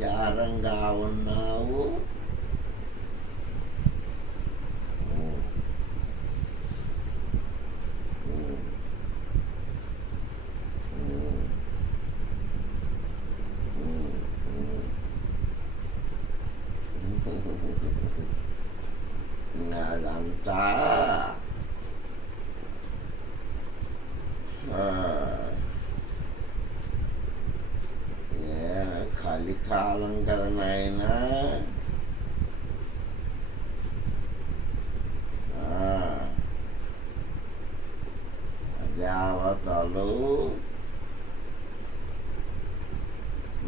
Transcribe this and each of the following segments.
విచారంగా ఉన్నావు. అదంతా కలికాలం కదా నాయనా. దేవతలు,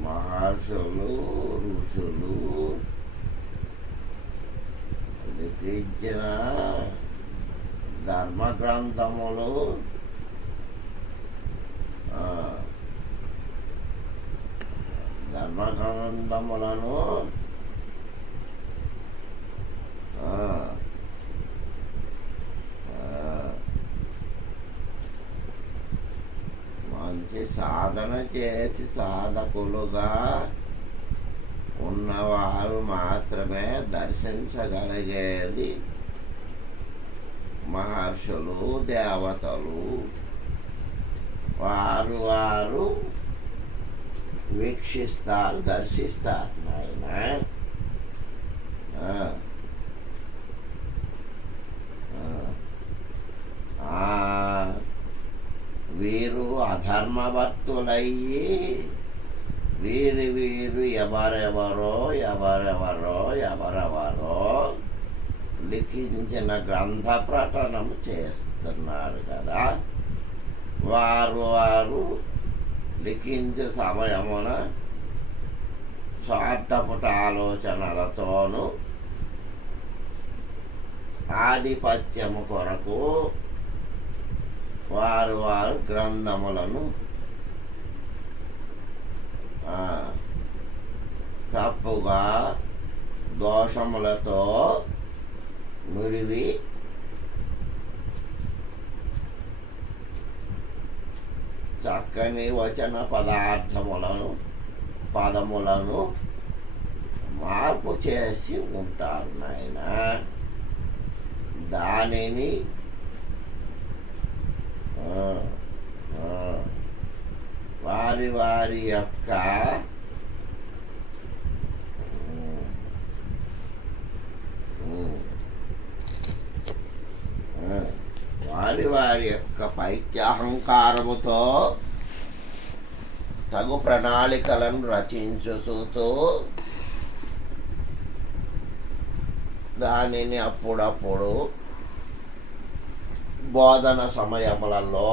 మహర్షులు, ఋషులు లిఖించిన ధర్మగ్రంథములు ధర్మగ్రంథములను మంచి సాధన చేసి సాధకులుగా ఉన్నవారు మాత్రమే దర్శించగలిగేది మహర్షులు, దేవతలు. వారు వీక్షిస్తారు, దర్శిస్తారు నాయన. వీరు అధర్మవర్తులయ్యి వీరు ఎవరెవరో లిఖించిన గ్రంథ ప్రకటనం చేస్తున్నారు కదా. వారు లిఖించే సమయమున స్వార్థపుట ఆలోచనలతోనూ ఆధిపత్యము కొరకు వారు గ్రంథములను తప్పుగా దోషములతో నుడివి చక్కని వచన పదములను మార్పు చేసి ఉంటారు నాయన. దానిని వారి యొక్క వారి యొక్క పైత్యాహంకారముతో తగు ప్రణాళికలను రచించుతూ దానిని అప్పుడప్పుడు బోధన సమయములలో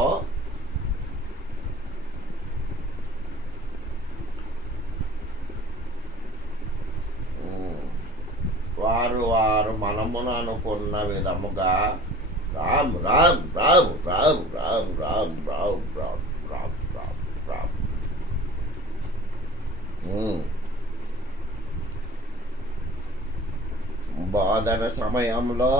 వారు మనమును అనుకున్న విధముగా రామ్ రామ్ రామ్ రామ్ రామ్ రామ్ రామ్ రామ్ రామ్ రామ్ రామ్ బోధన సమయంలో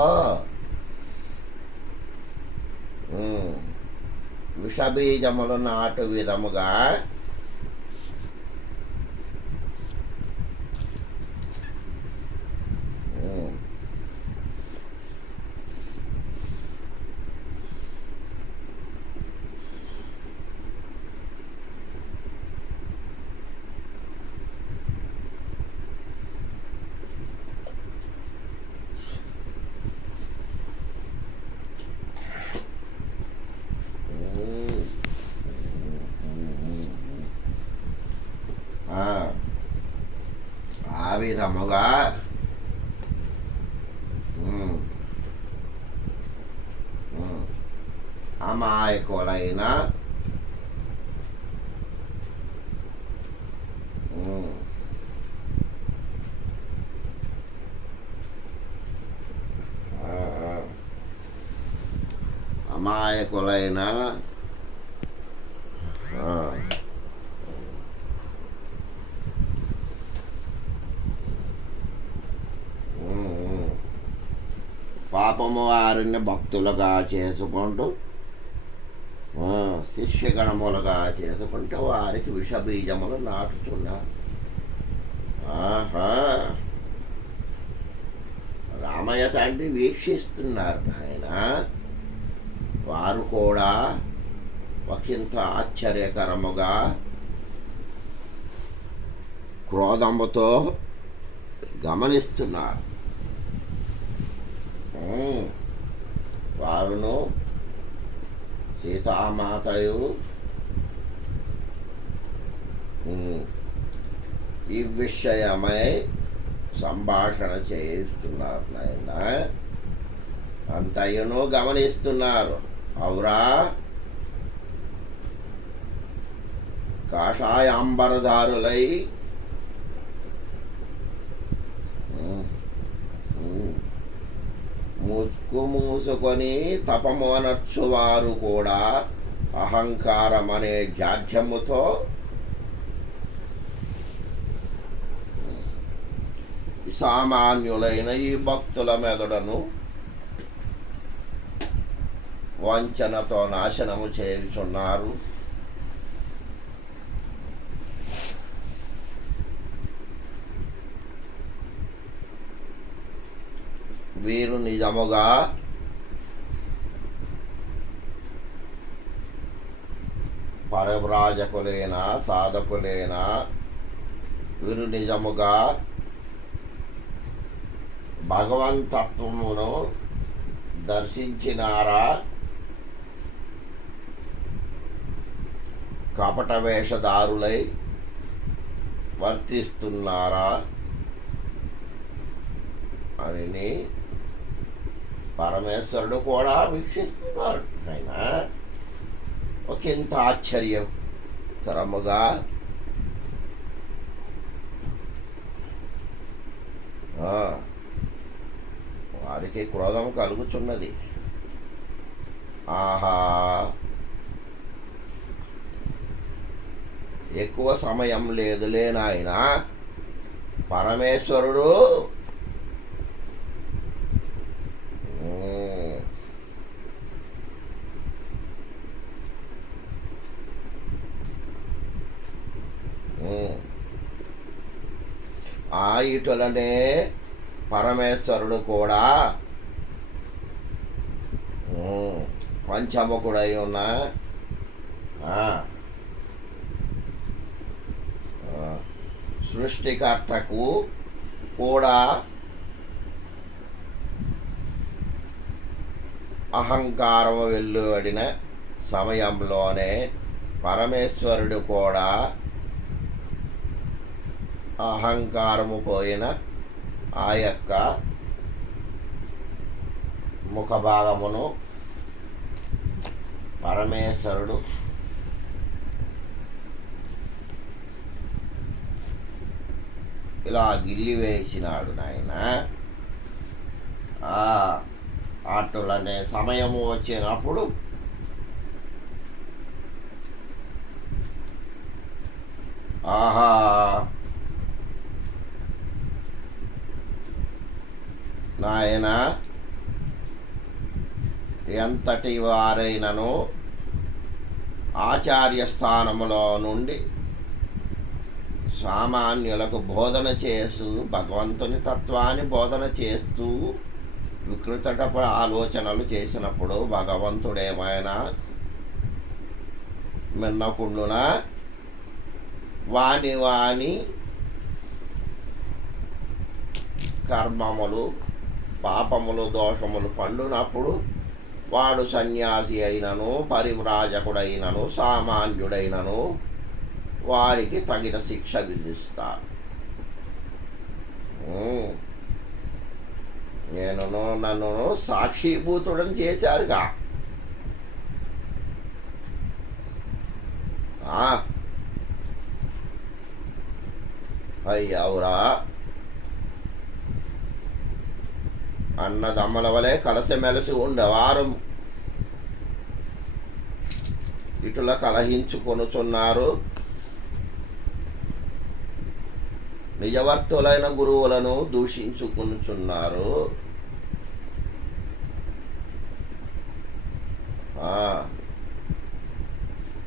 విషబీజములు నాటు విధముగా ఆ విధముగా అమాయకులైన పాపము వారిని భక్తులుగా చేసుకుంటూ శిష్యగణములుగా చేసుకుంటూ వారికి విషబీజములు నాటుతున్నారు. ఆహా, రామయ్య తండ్రి వీక్షిస్తున్నారు నాయన. వారు కూడా ఒకంత ఆశ్చర్యకరముగా క్రోధముతో గమనిస్తున్నారు. వారును సీతామాతయు ఈ విషయమై సంభాషణ చేయిస్తున్నారు నాయన. అంతయును గమనిస్తున్నారు. అవురా, కాషాయాంబరదారులై ముక్కు మూసుకొని తపమోనర్చువారు కూడా అహంకారం అనే జాడ్యముతో సామాన్యులైన ఈ భక్తుల మెదడును వంచనతో నాశనము చేయుచున్నారు. వీరు నిజముగా పరివ్రాజకులేనా, సాధకులేనా? వీరు నిజముగా భగవంతత్వమును దర్శించినారా? కపట వేషధారులై వర్తిస్తున్నారా అని పరమేశ్వరుడు కూడా వీక్షిస్తున్నాడు. ఆయన ఒకంత ఆశ్చర్యకరముగా వారికి క్రోధం కలుగుచున్నది. ఆహా, ఎక్కువ సమయం లేదులే నాయన. పరమేశ్వరుడు ఆ ఇటులనే పరమేశ్వరుడు కూడా పంచముఖుడై ఉన్న సృష్టికర్తకు కూడా అహంకారము వెలువడిన సమయంలోనే పరమేశ్వరుడు కూడా అహంకారము పోయిన ఆ యొక్క ముఖభాగమును పరమేశ్వరుడు ఇలా గిల్లి వేసినాడు నాయన. అటులనే సమయము వచ్చినప్పుడు ఆహా, నాయన, ఎంతటి వారైనను ఆచార్య స్థానములో నుండి సామాన్యులకు బోధన చేస్తూ భగవంతుని తత్వాన్ని బోధన చేస్తూ వికృతట ఆలోచనలు చేసినప్పుడు భగవంతుడేమైనా మిన్నకుండునా? వాని వాని కర్మములు, పాపములు, దోషములు పండునప్పుడు వాడు సన్యాసి అయినను, పరివ్రాజకుడైనను, సామాన్యుడైనను వారికి తగిన శిక్ష విధిస్తారు. నన్ను సాక్షిభూతుడని చేశారుగా. అయ్యవురా, అన్నదమ్మల వలె కలిసిమెలిసి ఉండేవారు ఇటుల కలహించుకొనుచున్నారు. నిజవర్తులైన గురువులను దూషించుకొనుచున్నారు.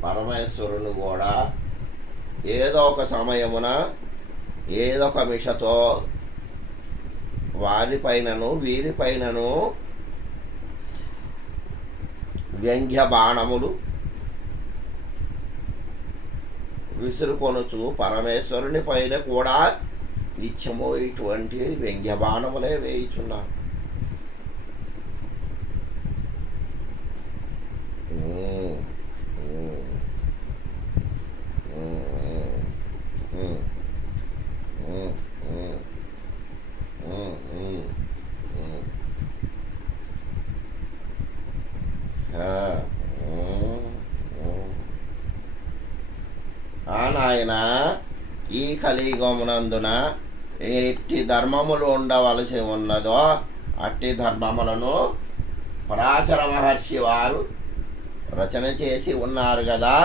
పరమేశ్వరుని కూడా ఏదో ఒక సమయమున ఏదో ఒక మిషతో వారిపైనను వీరిపైనను వ్యంగ్య బాణములు విసురుకొనుచు పరమేశ్వరుని పైన కూడా నిత్యము ఇటువంటి వ్యంగ్య బాణములే వేయుచున్నారు. నాయన ఈ కలియుగమునందున ఎట్టి ధర్మములు ఉండవలసి ఉన్నదో అట్టి ధర్మములను పరాశర మహర్షి వారు రచన చేసి ఉన్నారు కదా.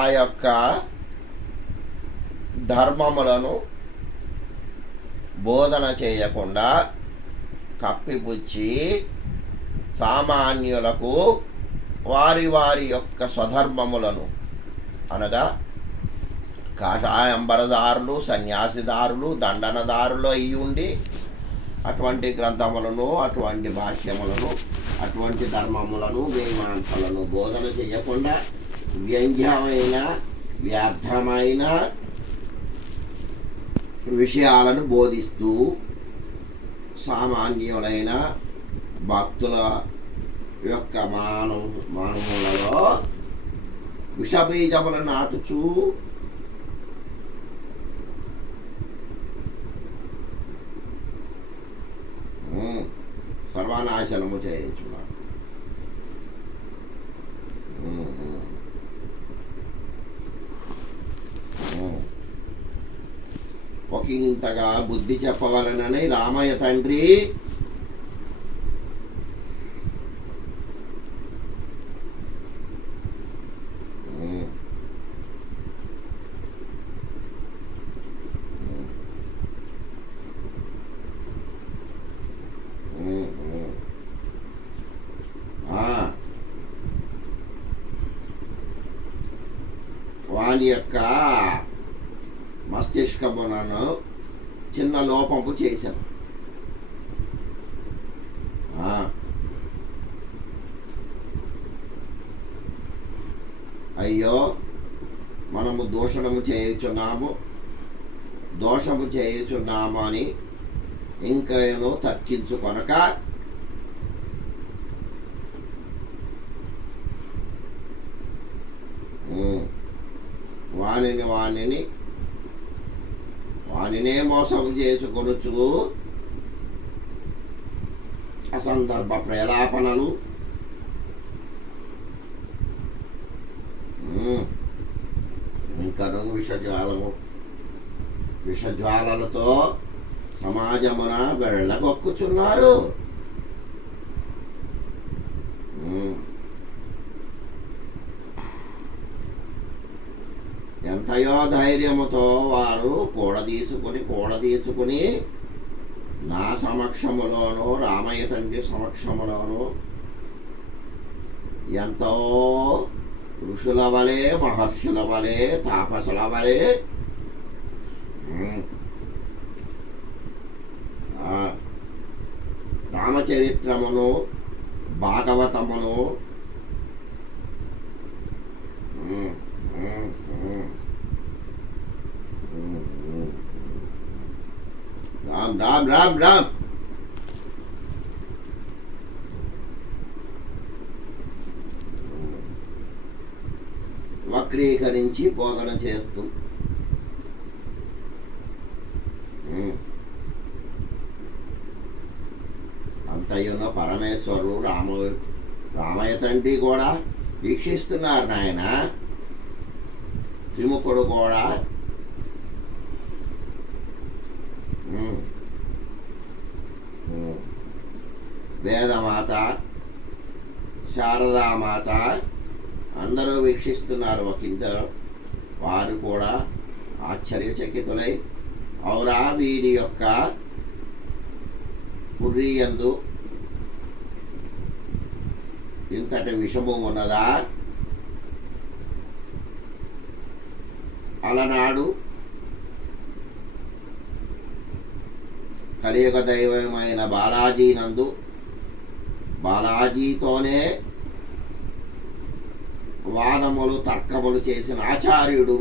ఆ యొక్క ధర్మములను బోధన చేయకుండా కప్పిపుచ్చి సామాన్యులకు వారి వారి యొక్క స్వధర్మములను అనగా కాషాయంబరదారులు, సన్యాసిదారులు, దండనదారులు అయి ఉండి అటువంటి గ్రంథములను, అటువంటి భాష్యములను, అటువంటి ధర్మములను, మీమాంసలను బోధన చేయకుండా వ్యంగ్యమైన వ్యర్థమైన విషయాలను బోధిస్తూ సామాన్యులైన భక్తుల యొక్క మానవులలో విషబీజములను నాటుచూ సర్వనాశనము చేయించున్నాడు. ఒకంతగా బుద్ధి చెప్పవలనని రామయ్య తండ్రి వాని యొక్క మస్తిష్కములను చిన్న లోపము చేశాను. అయ్యో మనము దోషము చేయుచున్నాము అని ఇంకేనో తర్కించుకొనక వానినే మోసము చేసుకొనుచు అసందర్భ ప్రేలాపనలు ఇంకను విషజ్వాలలతో సమాజమున వెళ్ళగొక్కుచున్నారు. ఎంతయో ధైర్యముతో వారు కూడదీసుకుని నా సమక్షములోను, రామయ్య తండ్రి సమక్షములోను ఎంతో ఋషుల వలె, మహర్షుల వలె, తాపసుల వలె రామచరిత్రమును, భాగవతమును రామ్ వక్రీకరించి బోధన చేస్తూ అంతయున్న పరమేశ్వరుడు రామయ్య తండ్రి కూడా వీక్షిస్తున్నారు నాయన. త్రిముఖుడు కూడా వేదమాత, శారదామాత అందరూ వీక్షిస్తున్నారు. ఒకందరు వారు కూడా ఆశ్చర్యచకితులై ఔరా వీరి యొక్క పుర్రియందు ఇంతటి విషము ఉన్నదా? అలనాడు కలియుగ దైవమైన బాలాజీ నందు బాలాజీతోనే వాదములు తర్కములు చేసిన ఆచార్యుడు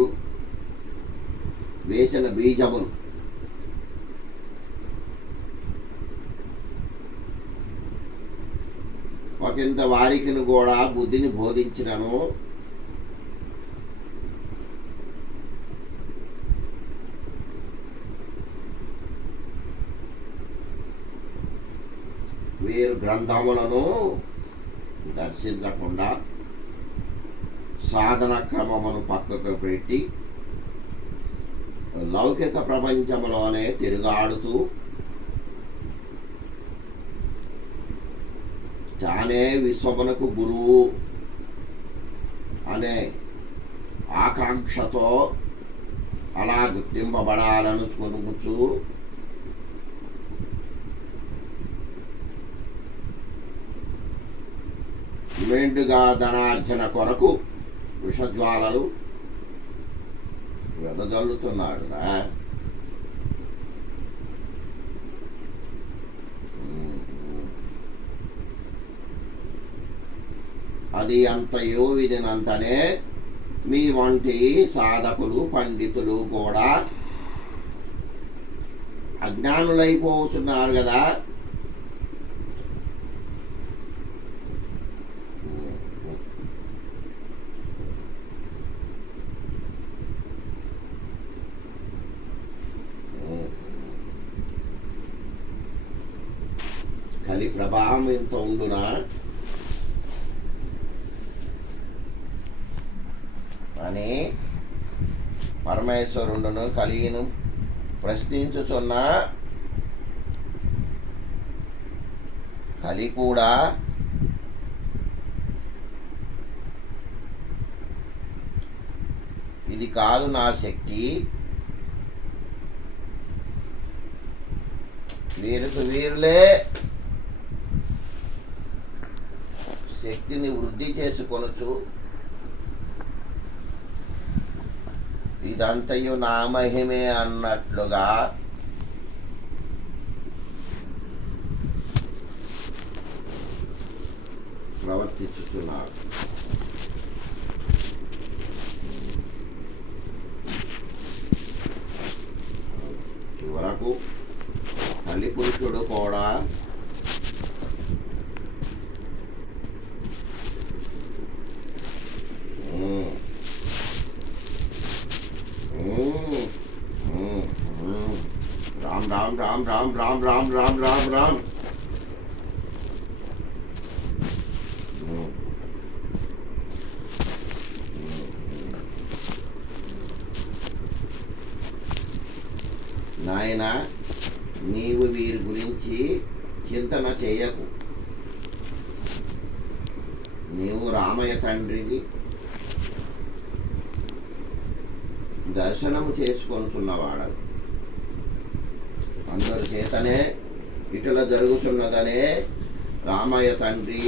వేసిన బీజములు. ఒకంత వారికి కూడా బుద్ధిని బోధించినను వీరు గ్రంథములను దర్శించకుండా సాధన క్రమమును పక్కకు పెట్టి లౌకిక ప్రపంచంలోనే తిరుగాడుతూ తానే విశ్వమునకు గురువు అనే ఆకాంక్షతో అలా గుర్తింపబడాలను కొనుకుచు మెండుగా ధనార్జన కొరకు విషజ్వాలలు వెదజల్లుతున్నాడురా. అది అంతయో వినినంతనే మీ వంటి సాధకులు పండితులు కూడా అజ్ఞానులైపోతున్నారు కదా. కలి ప్రభావం ఎంత ఉండునా అని పరమేశ్వరుడును కలిగిను ప్రశ్నించుచున్న కలి కూడా ఇది కాదు నా శక్తి, వీరికి వీరులే శక్తిని వృద్ధి చేసుకొనొచ్చు, ఇదంతయు నా మహిమే అన్నట్లుగా ప్రవర్తించుతున్నారు. చివరకు తల్లి పురుషుడు కూడా రామ్ రామ్ రామ్ రామ్ రామ్ రామ్ రామ్ రామ్ నాయన, నీవు వీరి గురించి చింతన చేయకు. నీవు రామయ్య తండ్రికి దర్శనము చేసుకొనుచున్నవాడు, అందరి చేతనే ఇటుల జరుగుతున్నదనే రామయ్య తండ్రి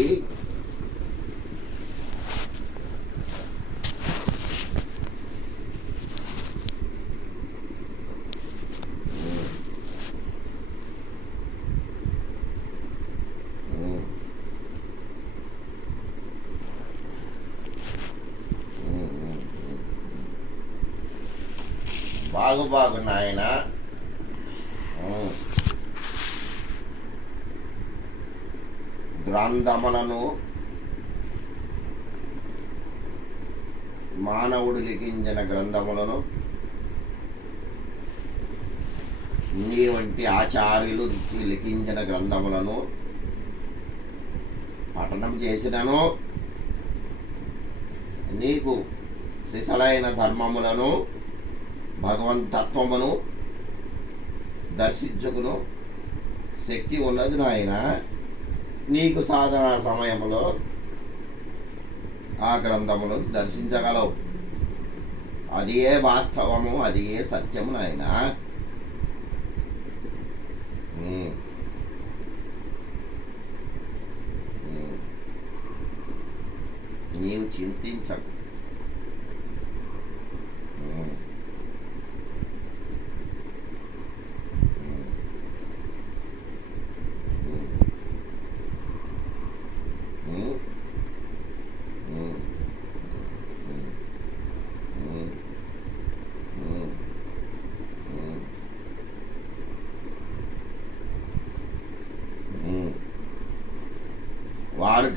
బాగు నాయన, గ్రంథములను మానవుడు లిఖించిన గ్రంథములను నీ వంటి ఆచార్యులు లిఖించిన గ్రంథములను పఠనం చేసినను నీకు సిసలైన ధర్మములను భగవంతత్వమును దర్శించుకును శక్తి ఉన్నది నాయన. నీకు సాధన సమయంలో ఆ గ్రంథమును దర్శించగలవు. అది ఏ వాస్తవము, అది ఏ సత్యము నాయన. నీవు చింతించకు.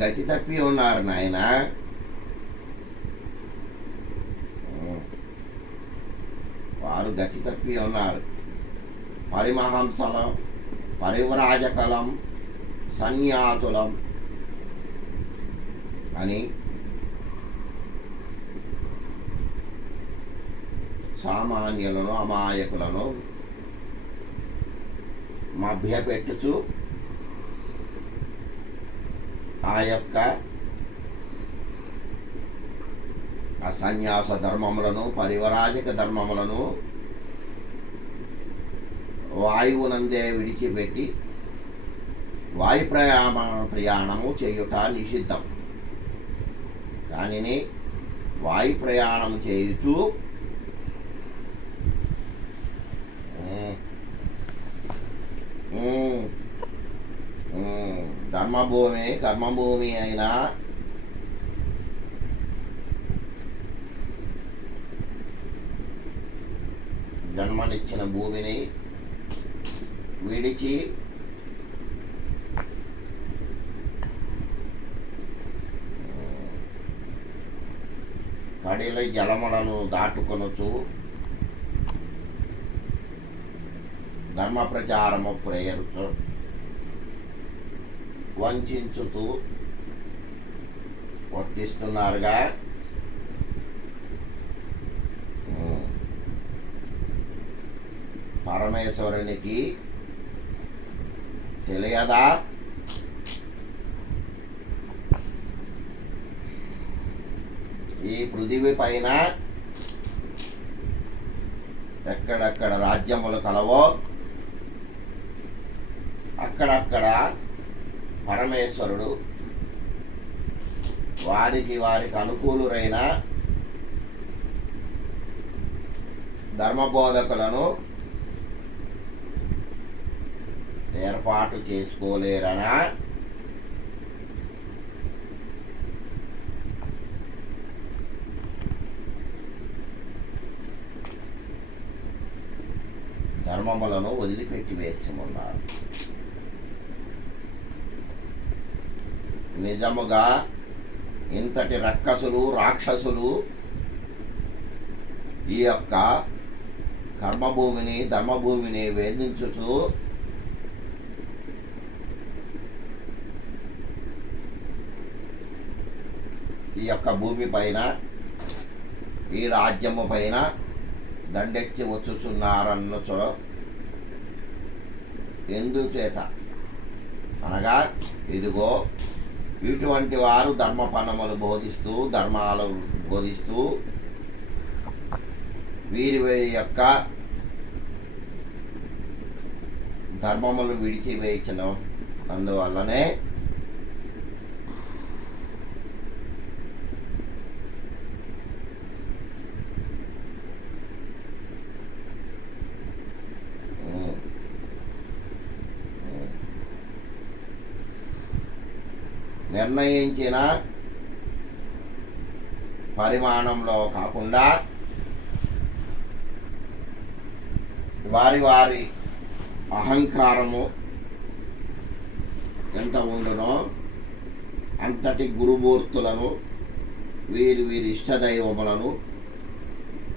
గతి తప్పి ఉన్నారు నాయన. వారు గతి తప్పి ఉన్నారు. పరిమహంసలం, పరివ్రాజకలం, సన్యాసులం అని సామాన్యులను అమాయకులను మభ్యపెట్టుచు ఆ యొక్క సన్యాస ధర్మములను పరివరాజక ధర్మములను వాయువునందే విడిచిపెట్టి వాయు ప్రయాణము చేయుట నిషిద్ధం. కానీ వాయు ప్రయాణం చేయుచు ధర్మభూమి కర్మభూమి అయినా జన్మనిచ్చిన భూమిని విడిచి కడిల జలములను దాటుకొనుచు ధర్మ ప్రచారము ప్రేయరుచు వంచుతూ వర్తిస్తున్నారుగా. పరమేశ్వరునికి తెలియదా? ఈ పృథివీ పైన ఎక్కడెక్కడ రాజ్యములు కలవో అక్కడక్కడ పరమేశ్వరుడు వారికి అనుకూలురైన ధర్మబోధకులను ఏర్పాటు చేసుకోలేరనా? ధర్మములను వదిలిపెట్టి వేసి ఉన్నారు. నిజముగా ఇంతటి రాక్షసులు ఈ యొక్క కర్మభూమిని ధర్మభూమిని వేధించుతూ ఈ యొక్క భూమి పైన ఈ రాజ్యము పైన దండెత్తి వచ్చుచున్నారన్నచో ఎందుచేత అనగా ఇదిగో ఇటువంటి వారు ధర్మపణములు ధర్మాలు బోధిస్తూ వీరి యొక్క ధర్మములు విడిచివేయించిన అందువల్లనే నిర్ణయించిన పరిమాణంలో కాకుండా వారి అహంకారము ఎంత ఉండునో అంతటి గురుమూర్తులను వీరి ఇష్టదైవములను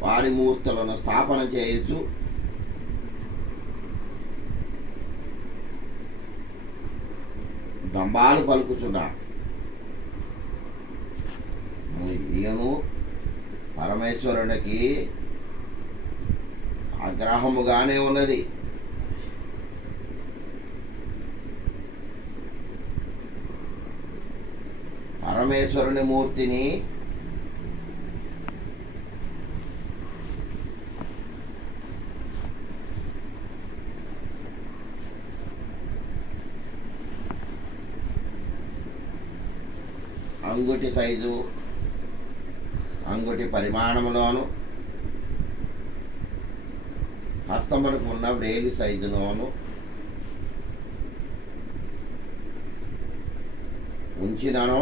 వారి మూర్తులను స్థాపన చేయొచ్చు. దంబాలు పలుకుచున్నా ఈయను పరమేశ్వరునికి ఆగ్రహముగానే ఉన్నది. పరమేశ్వరుని మూర్తిని అంగుటి సైజు అంగుటి పరిమాణంలోను హస్తములకు ఉన్న వ్రేలి సైజులోను ఉంచినను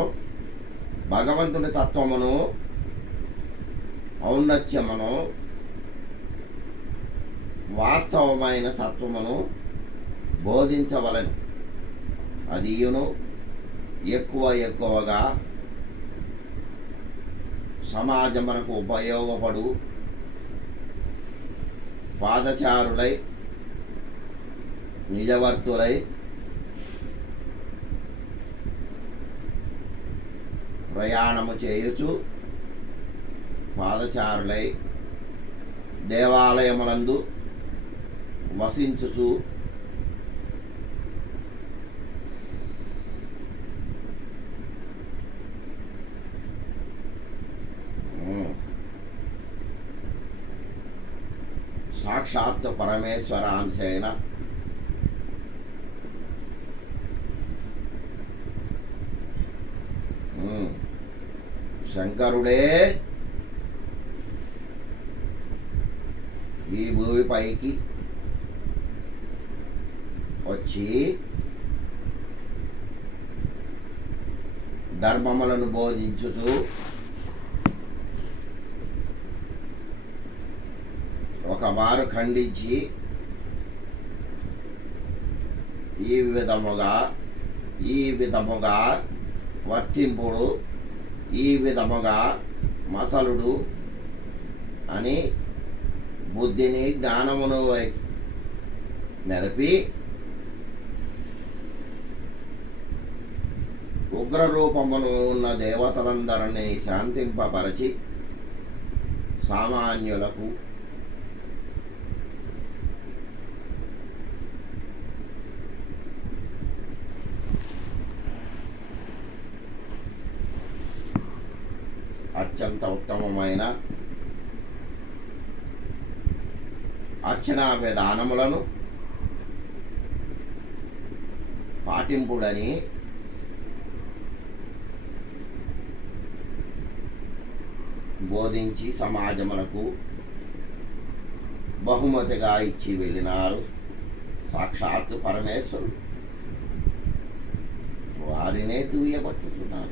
భగవంతుని తత్వమును ఔన్నత్యమును వాస్తవమైన సత్వమును బోధించవలను. అదియును ఎక్కువగా సమాజమునకు ఉపయోగపడు పాదచారులై నిజవర్తులై ప్రయాణము చేయుచు పాదచారులై దేవాలయములందు వసించుచు సాక్షాత్ పరమేశ్వరాంశైన శంకరుడే ఈ భూమిపైకి వచ్చి ధర్మములను బోధించుతూ ఒకమారు ఖండించి ఈ విధముగా వర్తింపుడు, ఈ విధముగా మసలుడు అని బుద్ధిని జ్ఞానమును నెరపి ఉగ్రరూపమును ఉన్న దేవతలందరినీ శాంతింపపరచి సామాన్యులకు అత్యంత ఉత్తమమైన అర్చనా విధానములను పాటింపుడని బోధించి సమాజమునకు బహుమతిగా ఇచ్చి వెళ్ళినారు సాక్షాత్తు పరమేశ్వరుడు. వారినే తూయబట్టుతున్నారు.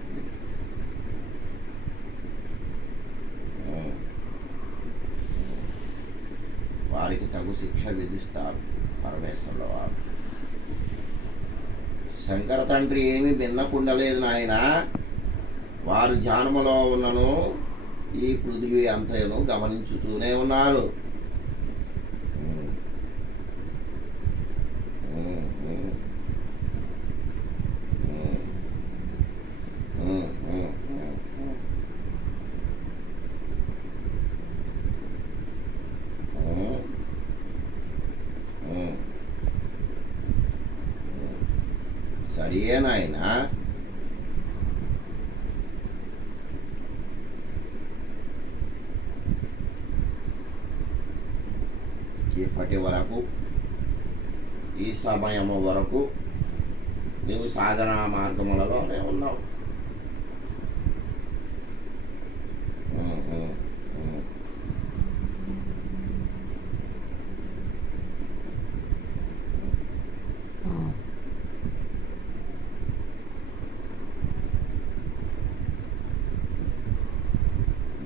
వారికి తగు శిక్ష విధిస్తారు పరమేశ్వరుల వారు. శంకర తండ్రి ఏమీ భిన్నకుండలేదు నాయన. వారు ధ్యానములో ఉన్నను ఈ పృథివీ అంతయును గమనించుతూనే ఉన్నారు. సరియేనాయనా. ఇప్పటి వరకు ఈ సమయము వరకు నీవు సాధనా మార్గములలోనే ఉన్నావు.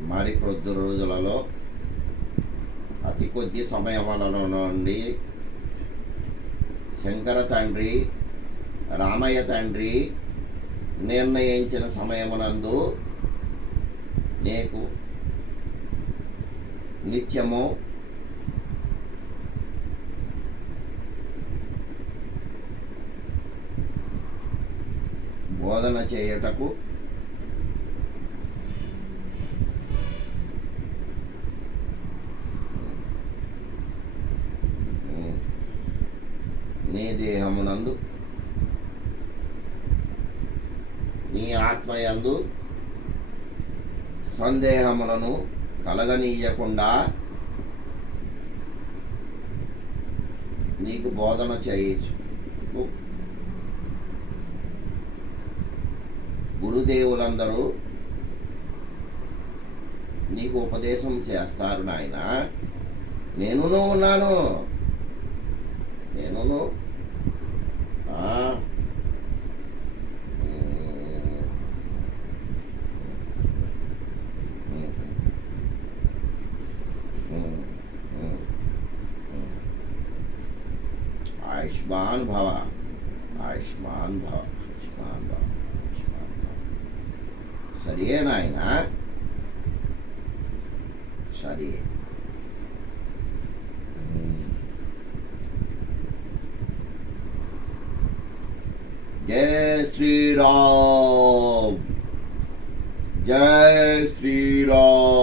మరి కొద్ది రోజులలో అతి కొద్ది సమయముల నుండి శంకర తండ్రి రామయ్య తండ్రి నిర్ణయించిన సమయమునందు నీకు నిత్యము బోధన చేయుటకు నీ దేహమునందు నీ ఆత్మయందు సందేహములను కలగనీయకుండా నీకు బోధన చేయొచ్చు. గురుదేవులందరూ నీకు ఉపదేశం చేస్తారు నాయన. నేనును ఉన్నాను. నేనును ఆయుష్మాన్ భవ, ఆయుష్మాన్ భవ, ఆయుష్మాన్ భవ. సరే నాయన, సరే. జై శ్రీరామ్, జై శ్రీరామ్.